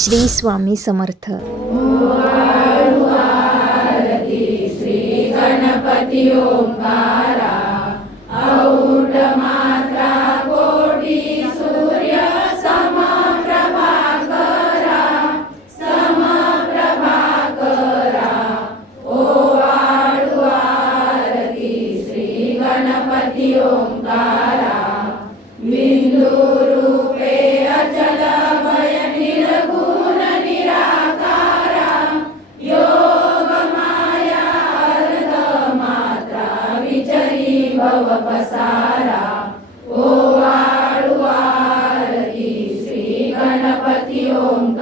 Shri Swami Samarth Shri Ganapati Omkara ¡Gracias!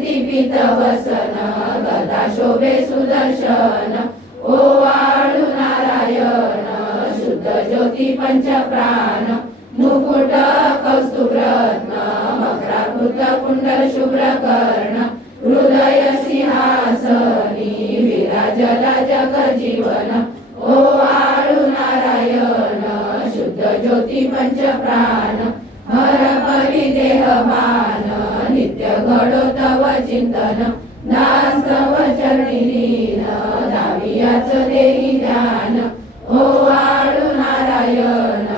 पित वसन गदा शोभे सुदर्शन ओ वाळू नारायण शुद्ध ज्योती पंच प्राण मुकुट शुभ्र कर्ण हृदय सिंहासनी विराज जग जीवन ओ वाळू नारायण शुद्ध ज्योती पंच प्राण हर परिदेह पान गडो तव चिन्तन दास्वीन धावन ओ हालु नारायण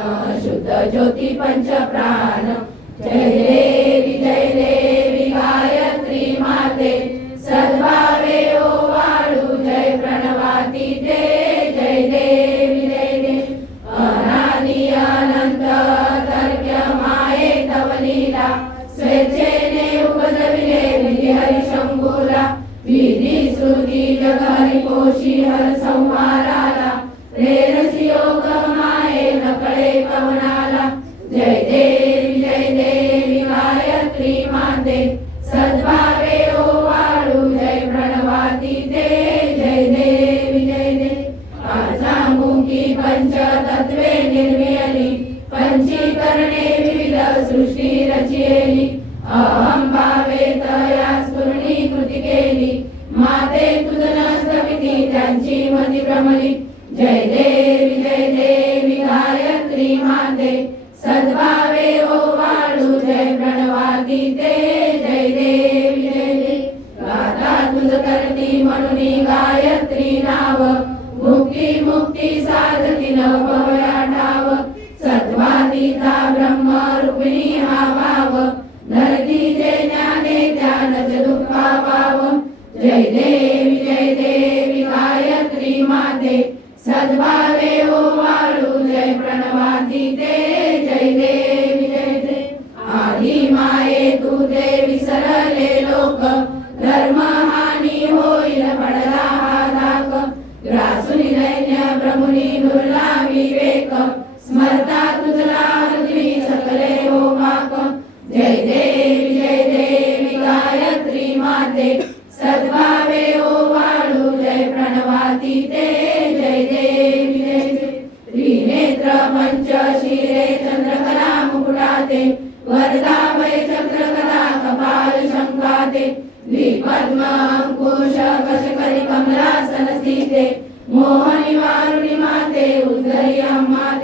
शुद्ध ज्योति पञ्चप्राणे सृष्टिरचयेलि अहं भावे तया स्मरणी कृतिकेलि माते कुतनास्तमिति तञ्चीमति प्रमलि जय दे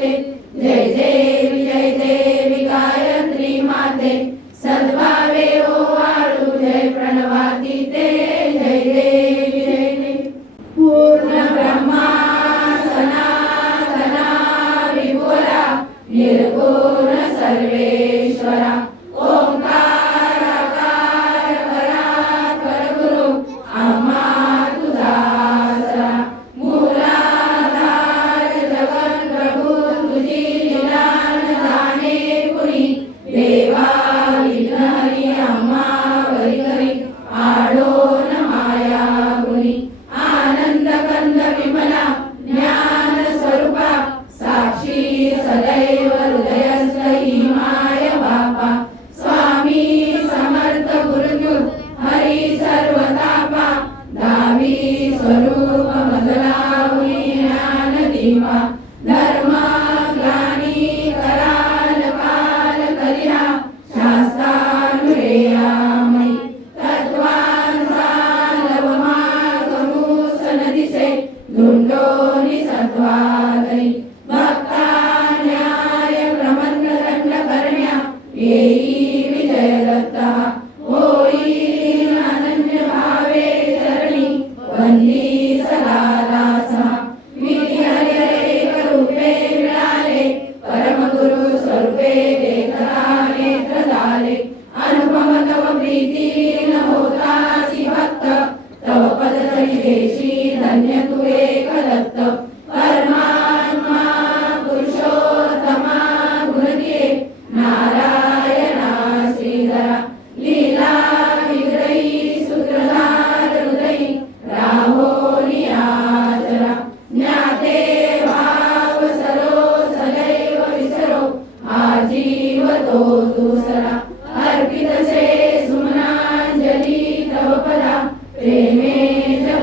जय जय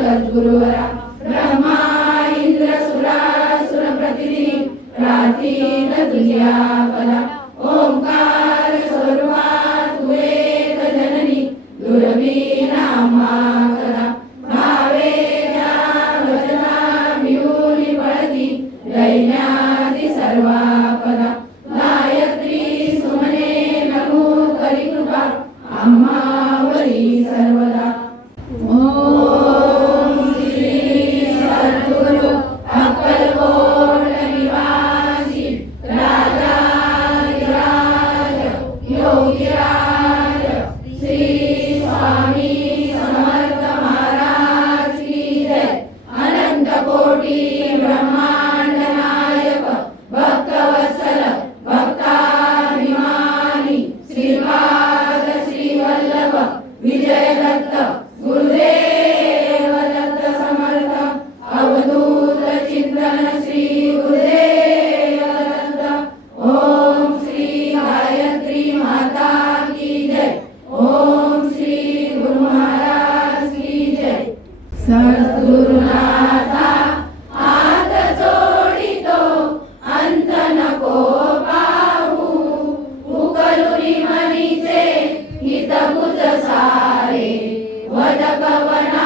गुरुरुरुरु ब्रह्मा सुरा सुरा प्राधिनी La.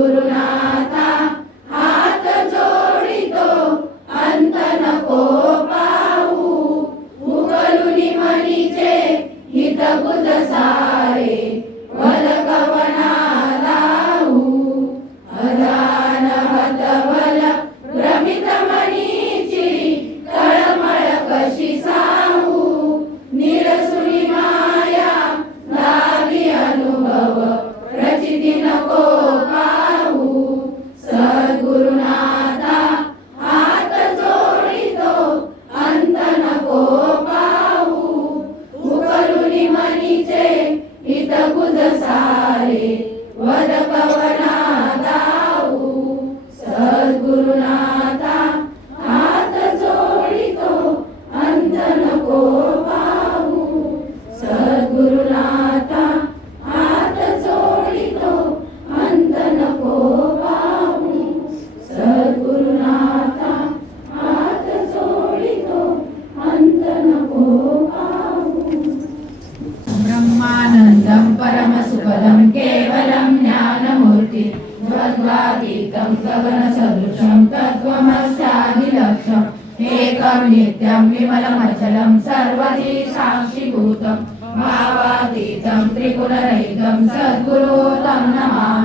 coronado. पुनरेकं सद्गुरोतं नमः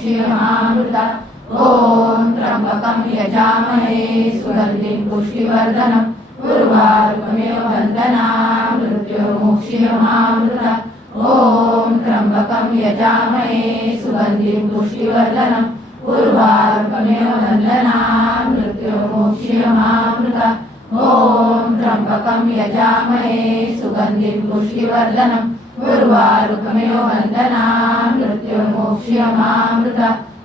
श्रीमामृत ॐ त्र्यम्बकम् यजामहे सुगन्धिम् पुष्टिवर्धनम् उर्वारुकमेव वन्दना मृत्युर्मोक्षीयमामृत ॐ त्र्यम्बकम् यजामहे सुगन्धिम् पुष्टिवर्धनम् उर्वारुकमेव वन्दना मृत्युर्मोक्षीयमामृत ॐ त्र्यम्बकम् यजामहे सुगन्धिम् पुष्टिवर्धनम् वंदना मृत्यु कुर्वारुकमिव वन्दनामृत्युर्मोक्ष्यमामृत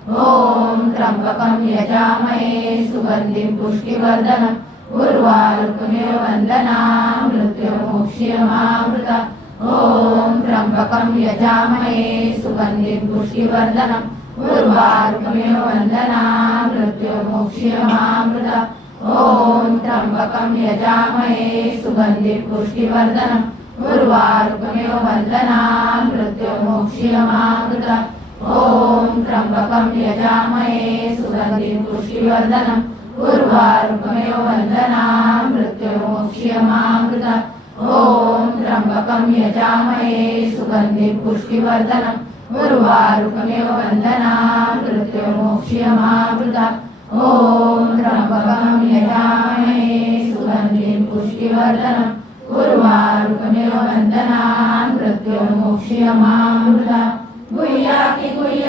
ॐ त्र्यम्बकम् यजामहे सुगन्धिम् पुष्टिवर्धनम् उर्वारुकमिव वन्दनामृत्युर्मोक्ष्यमामृत ॐ त्र्यम्बकम् यजामहे सुगन्धिम् पुष्टिवर्धनम् उर्वारुकमिव वन्दनामृत्युर्मोक्ष्यमामृत ॐ त्र्यम्बकम् यजामहे सुगन्धिम् पुष्टिवर्धनम् पूर्वार्गमेव वन्दना मृत्युमोक्षियमाकृत ॐ त्र्यम्बकम् यजामहे सुगन्धिपुष्टिवर्धनम् पूर्वार्गमेव वन्दना मृत्युमोक्षियमाकृत ॐ त्र्यम्बकम् यजामहे सुगन्धिपुष्टिवर्धनम् पूर्वारुकमेव वन्दना मृत्युमोक्षियमाकृत ॐ त्र्यम्बकम् यजामहे सुगन्धिपुष्टिवर्धनम् गुर्वारुकनियो बंदनानु रत्यों गुह्य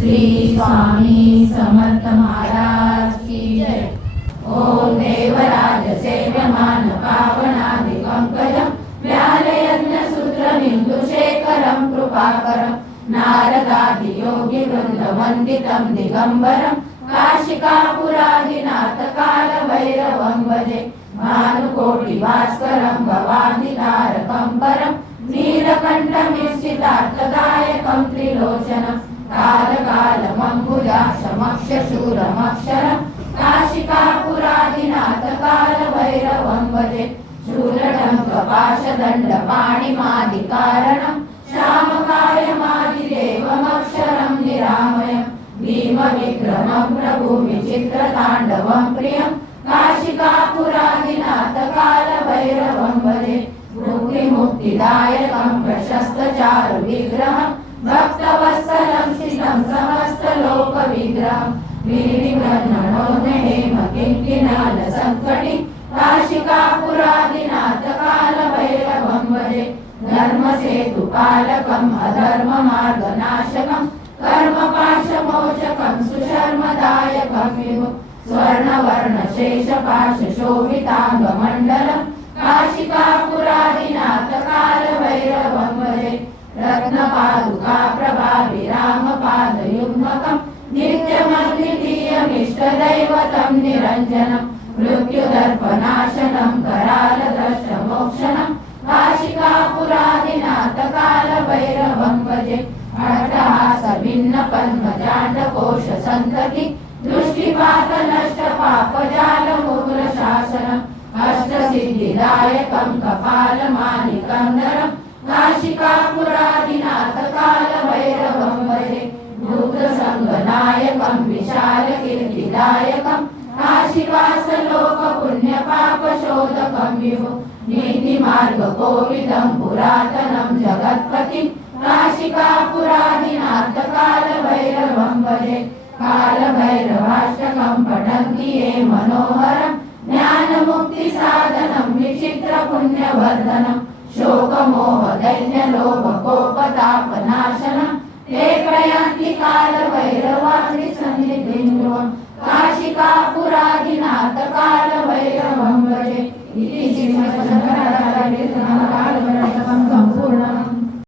श्री स्वामी समर्थमायशनादिकम्बजं कृपाकरं नारदादियोगिवृन्द वन्दितं दिगम्बरं काशिकापुरादिनाथकालभैरवंगे भानुकोटिभास्करं मिश्रित नीलकण्ठनिश्चितार्थकायकं त्रिलोचनम् कालकालमम्बुजा समक्ष शूरमक्षर काशिका पुरादिनाथ काल भैरवं भजे शूरडङ्कपाशदण्ड पाणिमादिकारण श्यामकायमादिदेवमक्षरं निरामय भीमविक्रम प्रभु विचित्रताण्डवं प्रियं काशिका पुरादिनाथ काल भैरवं भजे भुक्तिमुक्तिदायकं प्रशस्तचारु भक्तवत्सलं शिलं समस्तलोकविग्रहं विनिगृहणो नेम किङ्किनादसङ्कटि काशिका पुरादिनाथकालभैरवं वरे धर्मसेतुपालकम् अधर्ममार्गनाशकम् कर्मपाशमोचकम् सुशर्मदायकम् स्वर्णवर्णशेषपाशशोभिताङ्गमण्डलम् काशिकापुरादिनाथकालभैरवं वरे रत्नपादुका प्रभावि रामपादयुग्मकम् नित्यमद्वितीयमिष्टदैवतम् निरञ्जनम् मृत्युदर्पनाशनम् करालदर्शमोक्षणम् काशिका पुरादिनाथकालभैरवम् भजे भिन्न पद्मजाण्डकोश सन्तति दृष्टिपात नष्ट पापजाल शिकापुरादिनाथकालभैरवम्बरेनायकं काशीवासलोकपुण्यपापशोधकं का पुरातनं जगत्पतिं काशिकापुरादिनाथकालभैरवम्बरे कालभैरवाशकं पठन्ति ये मनोहरं ज्ञानमुक्तिसाधनं विचित्रपुण्यवर्धनम् शोकमोहदैन्यलोभकोपतापनाशनं ते प्रयान्ति कालभैरवाणि सन्निबिन्दुवम् काशिकापुरादिनाथकालभैरवं भजे इति श्रीमत्शङ्कराचार्यकृतनाकालभैरवं गम्